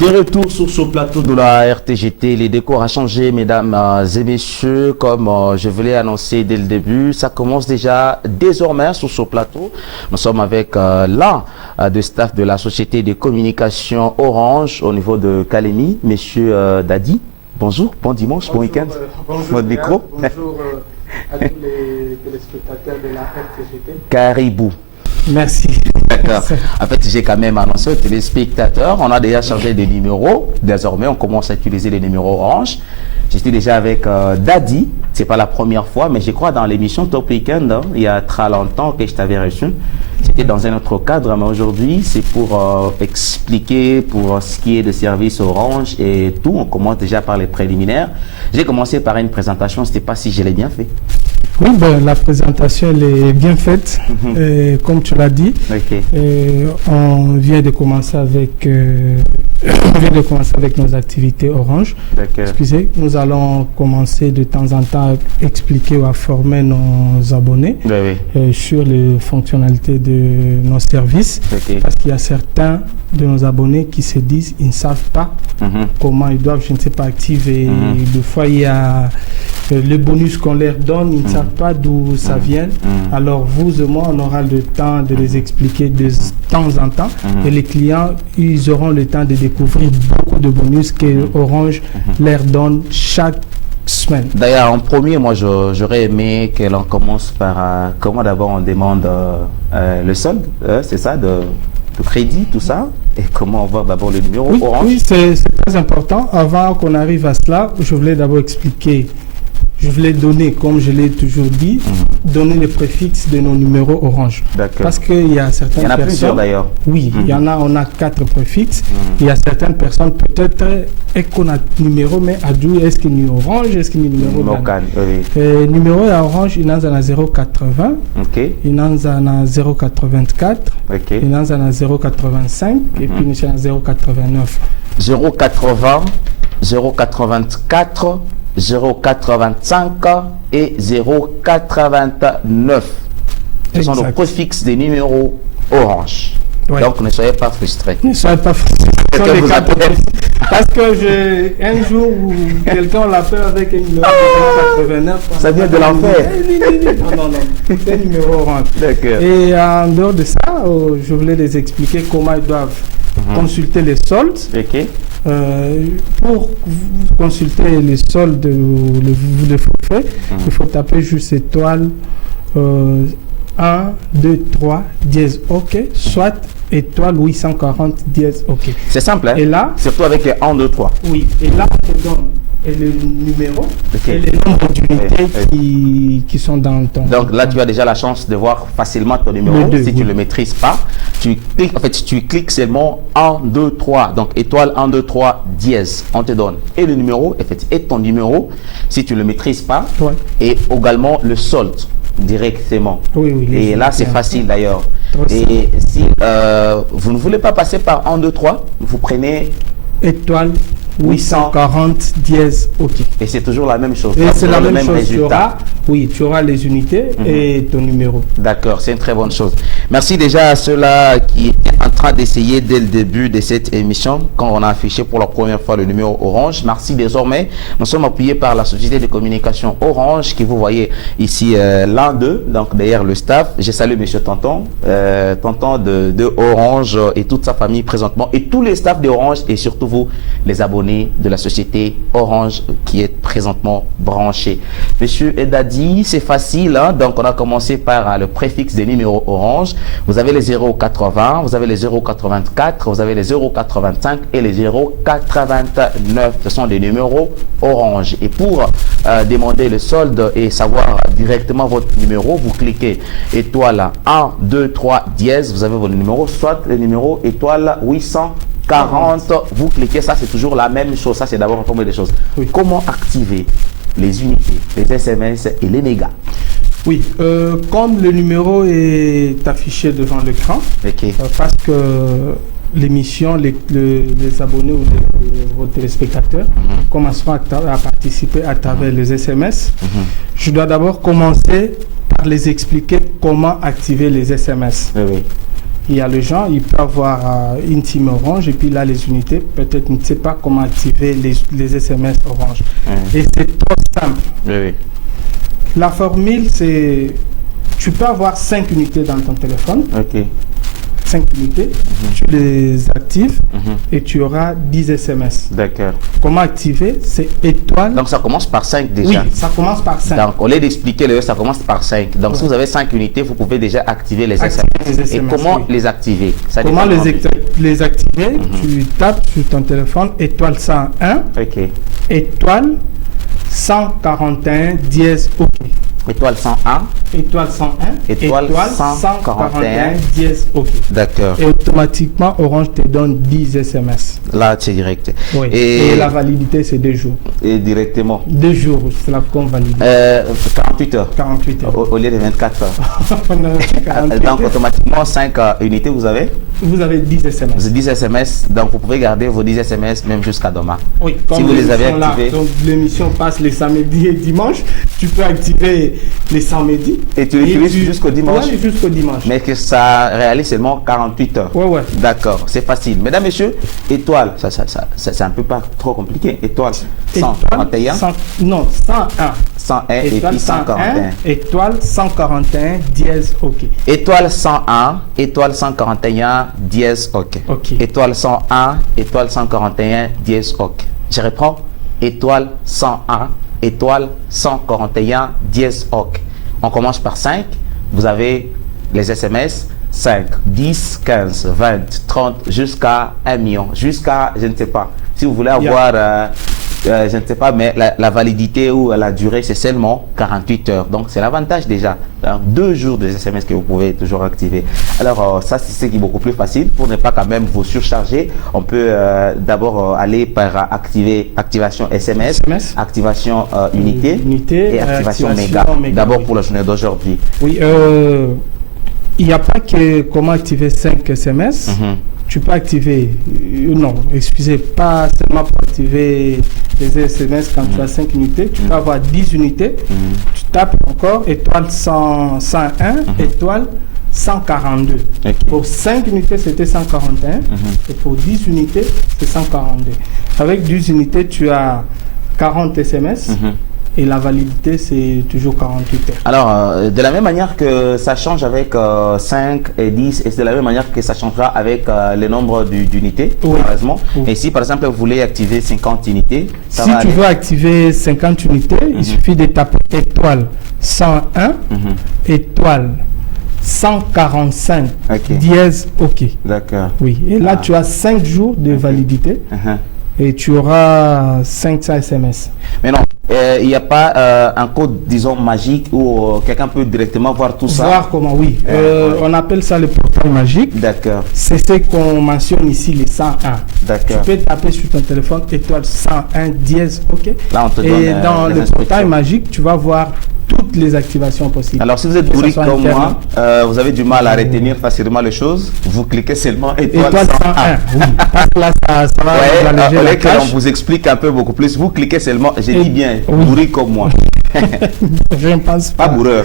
De retour sur ce plateau de la RTGT, les décors a changé, mesdames et messieurs, comme je voulais annoncer dès le début, ça commence déjà désormais sur ce plateau. Nous sommes avec l'un de staff de la société de communication Orange au niveau de Kalemi, monsieur Dadi. Bonjour, bon dimanche, bonjour, bon week-end. Bonjour, votre micro. Bonjour à tous les téléspectateurs de la RTGT. Caribou. Merci. D'accord. En fait, j'ai quand même annoncé aux téléspectateurs, on a déjà changé de numéro. Désormais, on commence à utiliser les numéros Orange. J'étais déjà avec Dadi, c'est pas la première fois, mais je crois dans l'émission Top Weekend, hein, il y a très longtemps que je t'avais reçu. C'était dans un autre cadre, mais aujourd'hui, c'est pour expliquer pour ce qui est de service Orange et tout. On commence déjà par les préliminaires. J'ai commencé par une présentation, je ne sais pas si je l'ai bien fait. Oui, ben, la présentation elle est bien faite, comme tu l'as dit. Okay. On vient de commencer avec nos activités Orange. Excusez, nous allons commencer de temps en temps à expliquer ou à former nos abonnés sur les fonctionnalités de nos services. Parce qu'il y a certains de nos abonnés qui se disent ils ne savent pas comment ils doivent, je ne sais pas, activer. Des fois, il y a le bonus qu'on leur donne, ils ne savent pas d'où ça vient. Alors vous et moi, on aura le temps de les expliquer de temps en temps. Et les clients, ils auront le temps de découvrir beaucoup de bonus que Orange leur donne chaque semaine. D'ailleurs, en premier, moi, j'aurais aimé que l'on commence par comment d'abord on demande le solde, c'est ça, de crédit, tout ça, et comment on voit d'abord le numéro Orange. Oui, c'est très important. Avant qu'on arrive à cela, je voulais d'abord expliquer. Je voulais donner, comme je l'ai toujours dit, donner les préfixes de nos numéros Orange. Parce qu'il y a certaines personnes... Il y en a plusieurs d'ailleurs. Oui, il y en a, on a 4 préfixes. Il y a certaines personnes, peut-être, qu'on a numéro, mais à d'où est-ce qu'il y a Orange, est-ce qu'il y a numéro numéro à Orange, il y en a 080, il y en a 084, il y en a 085, et puis il y en a 089. 080, 084, 085 et 089. Ce sont nos préfixes des numéros Orange. Donc ne soyez pas frustrés. Ne soyez pas frustrés. Parce que un jour où quelqu'un l'appelle avec un numéro 089. Ça vient de l'enfer. Non, c'est un numéro Orange. Et en dehors de ça, je voulais les expliquer comment ils doivent consulter les soldes. Pour consulter les soldes de forfait, il faut taper juste étoile 1, 2, 3, dièse OK, soit étoile 840 dièse OK. C'est simple, hein? Et là, surtout avec les 1, 2, 3. Oui, et là, on te donne le numéro et le nombre d'unités qui sont dans ton... Donc là, tu as déjà la chance de voir facilement ton numéro. Si tu ne le maîtrises pas, tu cliques seulement 1, 2, 3. Donc étoile 1, 2, 3, dièse. On te donne et le numéro, et ton numéro, si tu ne le maîtrises pas, et également le solde directement. Et là, c'est facile d'ailleurs. Et si vous ne voulez pas passer par 1, 2, 3, vous prenez étoile 840 dièse OK. Et c'est toujours la même chose. Et c'est la même chose. Résultat. Tu auras les unités et ton numéro. D'accord, c'est une très bonne chose. Merci déjà à ceux-là qui étaient en train d'essayer dès le début de cette émission, quand on a affiché pour la première fois le numéro Orange. Merci désormais. Nous sommes appuyés par la société de communication Orange, qui vous voyez ici l'un d'eux, donc derrière le staff. Je salue monsieur Tonton, Tonton de Orange et toute sa famille présentement, et tous les staffs d'Orange et surtout vous, les abonnés de la société Orange qui est présentement branchée. Monsieur Edadi, c'est facile, hein? Donc on a commencé par le préfixe des numéros Orange. Vous avez les 080, vous avez les 084, vous avez les 085 et les 089. Ce sont des numéros Orange. Et pour demander le solde et savoir directement votre numéro, vous cliquez étoile 1, 2, 3, dièse, vous avez votre numéro, soit le numéro étoile 840, vous cliquez, ça c'est toujours la même chose, ça c'est d'abord la première des choses. Comment activer les unités, les SMS et les mégas? Comme le numéro est affiché devant l'écran, parce que l'émission, les abonnés ou vos téléspectateurs commenceront à participer à travers les SMS, je dois d'abord commencer par les expliquer comment activer les SMS. Il y a les gens, ils peuvent avoir une SIM Orange et puis là, les unités, peut-être ne sait pas comment activer les SMS Orange. Et c'est trop simple. Oui. La formule, c'est... Tu peux avoir 5 unités dans ton téléphone. Ok. 5 unités, tu les actives et tu auras 10 SMS. D'accord. Comment activer? C'est étoile. Donc ça commence par 5 déjà. Oui, ça commence par 5. Donc au lieu d'expliquer le ça commence par 5. Donc si vous avez 5 unités, vous pouvez déjà activer les SMS. Et comment les activer? Comment les activer? Tu tapes sur ton téléphone étoile 101, étoile 141 dièse OK. Étoile 101. Étoile 101. Étoile 141 dièse OK. D'accord. Et automatiquement, Orange te donne 10 SMS. Là, c'est direct. Oui. Et la validité, c'est 2 jours. Et directement 2 jours, c'est la qu'on valide. 48 heures. 48 heures. Au lieu de 24 heures. Donc, automatiquement, 5 unités, vous avez? Vous avez 10 SMS. Vous avez 10 SMS, donc vous pouvez garder vos 10 SMS même jusqu'à demain. Oui, si vous les avez activés. Donc, l'émission passe les samedis et dimanches. Tu peux activer les samedis. Et tu l'utilises jusqu'au dimanche? Oui, jusqu'au dimanche. Mais que ça réalise seulement 48 heures. Oui. D'accord, c'est facile. Mesdames, messieurs, étoile, ça c'est un peu pas trop compliqué. Étoile 141. Non, 101. 101 et puis 141. Étoile 141 dièse OK. Étoile 101, étoile 141 dièse OK. Étoile 101, étoile 141 dièse OK. Je reprends. Étoile 101, étoile 141 dièse OK. On commence par 5. Vous avez les SMS 5, 10, 15, 20, 30 jusqu'à 1 million. Jusqu'à, je ne sais pas. Si vous voulez avoir... je ne sais pas, mais la validité ou la durée, c'est seulement 48 heures. Donc, c'est l'avantage déjà. 2 jours de SMS que vous pouvez toujours activer. Alors, ça, c'est ce qui est beaucoup plus facile. Pour ne pas quand même vous surcharger, on peut d'abord aller par activation SMS, activation unité et activation méga. D'abord pour la journée d'aujourd'hui. Oui, il n'y a pas que comment activer 5 SMS. Tu peux activer, non, excusez, pas seulement pour activer les SMS quand tu as 5 unités, tu peux avoir 10 unités, tu tapes encore étoile 101, étoile 142. Pour 5 unités, c'était 141, et pour 10 unités, c'est 142. Avec 10 unités, tu as 40 SMS. Et la validité, c'est toujours 48 heures. Alors, de la même manière que ça change avec 5 et 10, et c'est de la même manière que ça changera avec le nombre d'unités, malheureusement. Et si, par exemple, vous voulez activer 50 unités, ça va aller. Si tu veux activer 50 unités, il suffit de taper étoile 101, étoile 145, dièse OK. D'accord. Oui, et là, tu as 5 jours de validité. Et tu auras 500 SMS. Mais non, il n'y a pas un code, disons, magique où quelqu'un peut directement voir tout ça. Voir comment, oui. On appelle ça le portail magique. D'accord. C'est ce qu'on mentionne ici, les 101. D'accord. Tu peux taper sur ton téléphone étoile 101 dièse OK. Là, on te donne et dans le portail magique, tu vas voir toutes les activations possibles. Alors, si vous êtes bourrique comme moi, vous avez du mal à retenir facilement les choses, vous cliquez seulement étoile 101. Oui, parce que là, ça va vous alléger la tâche. On vous explique un peu beaucoup plus. Vous cliquez seulement, j'ai dit bien, bourrique comme moi. Je ne pense pas. Pas bourreur.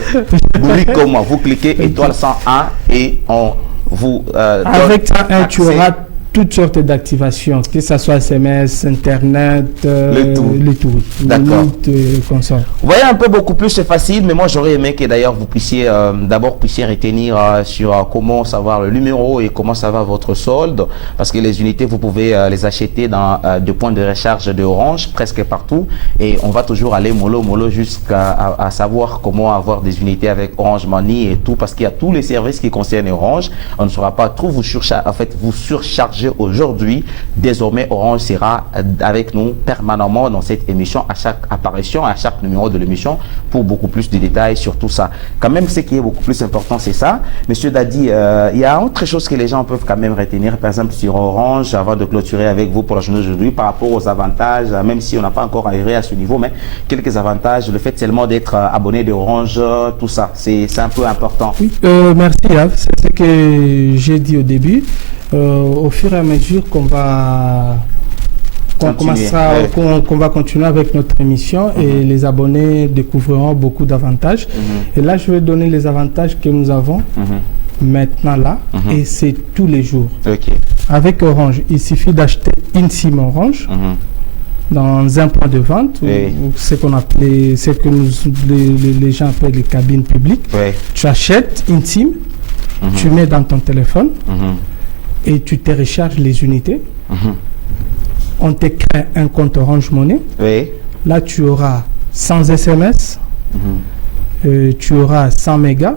Bourrique comme moi. Vous cliquez étoile 101 et on vous avec 101, tu auras toutes sortes d'activations, que ce soit SMS, Internet, le tout. D'accord. Comme ça. Vous voyez un peu beaucoup plus, c'est facile, mais moi j'aurais aimé que d'ailleurs vous puissiez d'abord retenir sur comment savoir le numéro et comment savoir votre solde, parce que les unités vous pouvez les acheter dans des points de recharge de Orange presque partout, et on va toujours aller mollo jusqu'à savoir comment avoir des unités avec Orange Money et tout, parce qu'il y a tous les services qui concernent Orange. On ne saura pas trop vous surcharger aujourd'hui. Désormais, Orange sera avec nous permanemment dans cette émission, à chaque apparition, à chaque numéro de l'émission, pour beaucoup plus de détails sur tout ça. Quand même, ce qui est beaucoup plus important, c'est ça. Monsieur Dadi, il y a autre chose que les gens peuvent quand même retenir, par exemple sur Orange, avant de clôturer avec vous pour la journée d'aujourd'hui, par rapport aux avantages, même si on n'a pas encore arrivé à ce niveau, mais quelques avantages, le fait seulement d'être abonné d'Orange, tout ça, c'est un peu important. Oui, merci, c'est ce que j'ai dit au début. Au fur et à mesure qu'on va continuer avec notre émission et les abonnés découvriront beaucoup d'avantages. Et là, je vais donner les avantages que nous avons. maintenant là, et c'est tous les jours. Avec Orange, il suffit d'acheter une SIM Orange dans un point de vente, ou ce qu'on appelait, ce que les gens appellent les cabines publiques. Tu achètes une SIM, tu mets dans ton téléphone et tu te recharges les unités. On te crée un compte Orange Money. Là, tu auras 100 SMS, tu auras 100 mégas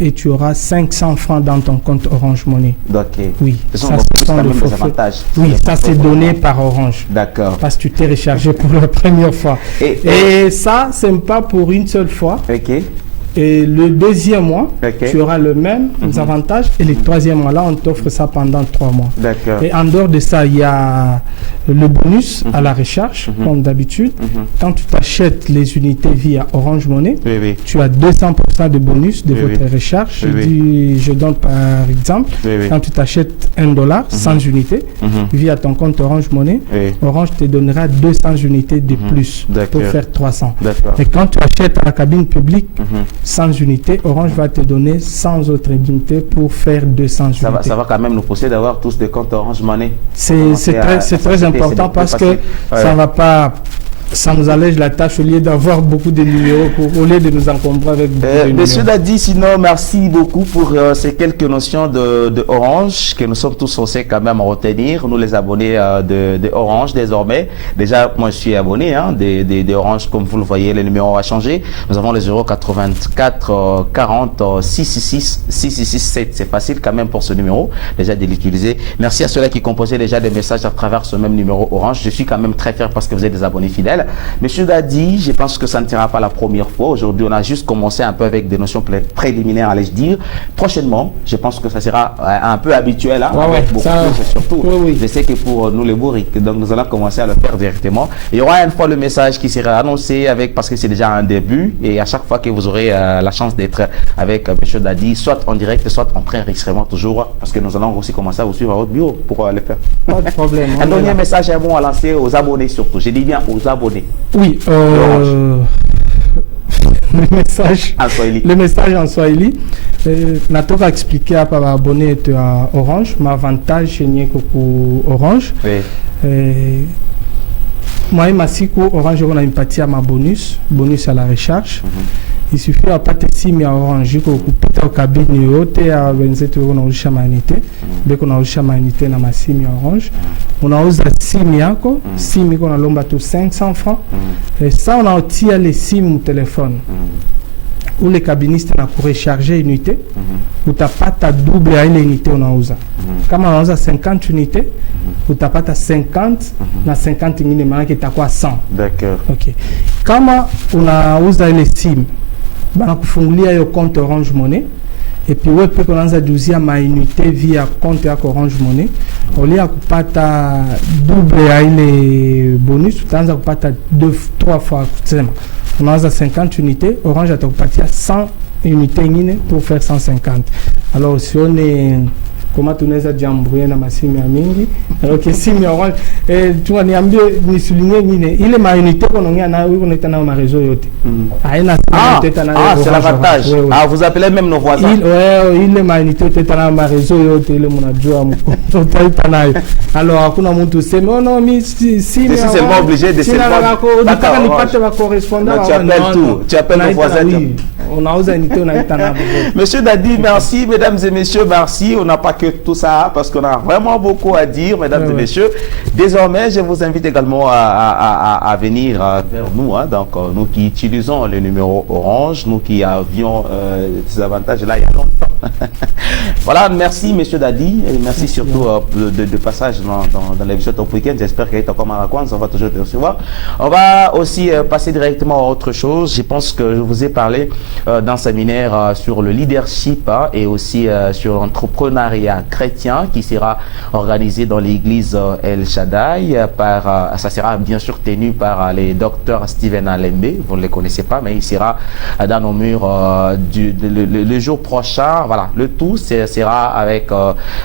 et tu auras 500 francs dans ton compte Orange Money. Oui, ça, ce sont les avantages. Oui, ça c'est donné par Orange. D'accord. Parce que tu t'es rechargé pour la première fois. Et ça, ce n'est pas pour une seule fois. Et le deuxième mois, tu auras le même avantage. Et le troisième mois, là, on t'offre ça pendant 3 mois. Et en dehors de ça, il y a le bonus à la recharge, comme d'habitude. Quand tu t'achètes les unités via Orange Money, tu as 200% de bonus de votre recharge. Je donne par exemple, quand tu t'achètes $1, 100 unités, via ton compte Orange Money, Orange te donnera 200 unités de plus pour faire 300. Et quand tu achètes à la cabine publique, 100 unités, Orange va te donner 100 autres unités pour faire 200 unités. Ça va quand même nous pousser d'avoir tous des comptes Orange Money. C'est très important parce que ça va pas... Ça nous allège la tâche au lieu d'avoir beaucoup de numéros, au lieu de nous encombrer avec beaucoup de numéros. Monsieur Dadi, sinon, merci beaucoup pour ces quelques notions de Orange que nous sommes tous censés quand même retenir, nous les abonnés de Orange désormais. Déjà, moi je suis abonné de Orange, comme vous le voyez, le numéro a changé. Nous avons les 084 40 666 667. C'est facile quand même pour ce numéro, déjà de l'utiliser. Merci à ceux-là qui composaient déjà des messages à travers ce même numéro Orange. Je suis quand même très fier parce que vous êtes des abonnés fidèles. Monsieur Dadi, je pense que ça ne sera pas la première fois. Aujourd'hui, on a juste commencé un peu avec des notions préliminaires, allais-je dire. Prochainement, je pense que ça sera un peu habituel. Surtout, je sais que pour nous les bourriques, donc nous allons commencer à le faire directement. Il y aura une fois le message qui sera annoncé parce que c'est déjà un début. Et à chaque fois que vous aurez la chance d'être avec Monsieur Dadi, soit en direct, soit en pré-enregistrement toujours, parce que nous allons aussi commencer à vous suivre à votre bureau pour le faire. Pas de problème. Un dernier message à bon à lancer aux abonnés surtout. Je dis bien aux abonnés. Oui, le message en Swahili. Natoka expliquer à par abonné à Orange, mais avantage chez Orange. Moi, Orange, on a une partie à ma bonus à la recharge. Il suffit à pas te signe à Orange, qu'on coupe au cabine haute à 27 euros dans le chamanité. Dès qu'on a le chamanité dans ma signe Orange, on a aussi signe yako, signe qu'on a l'omba tout 500 francs. Et ça, on a aussi les signes au téléphone. Où les cabinistes pour recharger une unité, où tu n'as pas ta double à une unité, on a usé. Comme on a 50 unités, où tu n'as pas ta 50, na 50 unités, qui tu as quoi 100. D'accord. Ok. Comme on a usé les SIM, on a fait un compte Orange Money. Et puis, on peut commencer à utiliser ma unité via compte Orange Money. On a pas ta double à une bonus, on a pas ta 2-3 fois. On a 50 unités, Orange a parti à 100 unités pour faire 150. Alors, si on est... Comment tu nous as dit embrouillé dans ma signe à Mingi? Alors que signe Orange, tu vois, ni souligné, il est ma unité qu'on est dans ma réseau. C'est l'avantage. Ah, vous appelez même nos voisins. Il est ma unité, dans ma réseau, il est mon adjoint. Alors, on a mon tout c'est non, mais si c'est seulement obligé de se tu appelles nos voisins. On a osé unité, on a été. Monsieur Dadi, merci, mesdames et messieurs, merci. On n'a pas que tout ça parce qu'on a vraiment beaucoup à dire, mesdames et messieurs. Désormais, je vous invite également à venir vers nous, donc nous qui utilisons le numéro Orange, nous qui avions ces avantages-là il y a longtemps. Voilà, merci monsieur Dadi, et merci surtout de passage dans l'émission Top Weekend. J'espère qu'il est encore Maraquans, on va toujours te recevoir. On va aussi passer directement à autre chose. Je pense que je vous ai parlé d'un séminaire sur le leadership et aussi sur l'entrepreneuriat chrétien qui sera organisé dans l'église El Shaddai. Ça sera bien sûr tenu par les docteurs Steven Alembe. Vous ne les connaissez pas, mais il sera dans nos murs le jour prochain. Voilà, le tout sera avec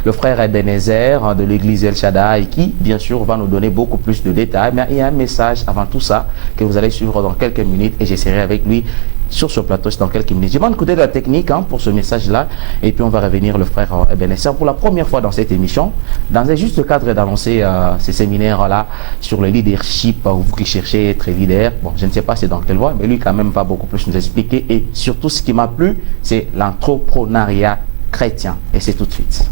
le frère Ebenezer de l'église El Shaddai qui, bien sûr, va nous donner beaucoup plus de détails. Mais il y a un message avant tout ça que vous allez suivre dans quelques minutes et j'essaierai avec lui sur ce plateau. C'est dans quelques minutes. Je vais écouter de la technique pour ce message-là. Et puis on va revenir le frère Ebenezer pour la première fois dans cette émission, dans un juste cadre d'annoncer ces séminaires-là sur le leadership. Vous qui cherchez à être leader, bon, je ne sais pas c'est dans quelle voie, mais lui quand même va beaucoup plus nous expliquer. Et surtout, ce qui m'a plu, c'est l'entrepreneuriat chrétien. Et c'est tout de suite.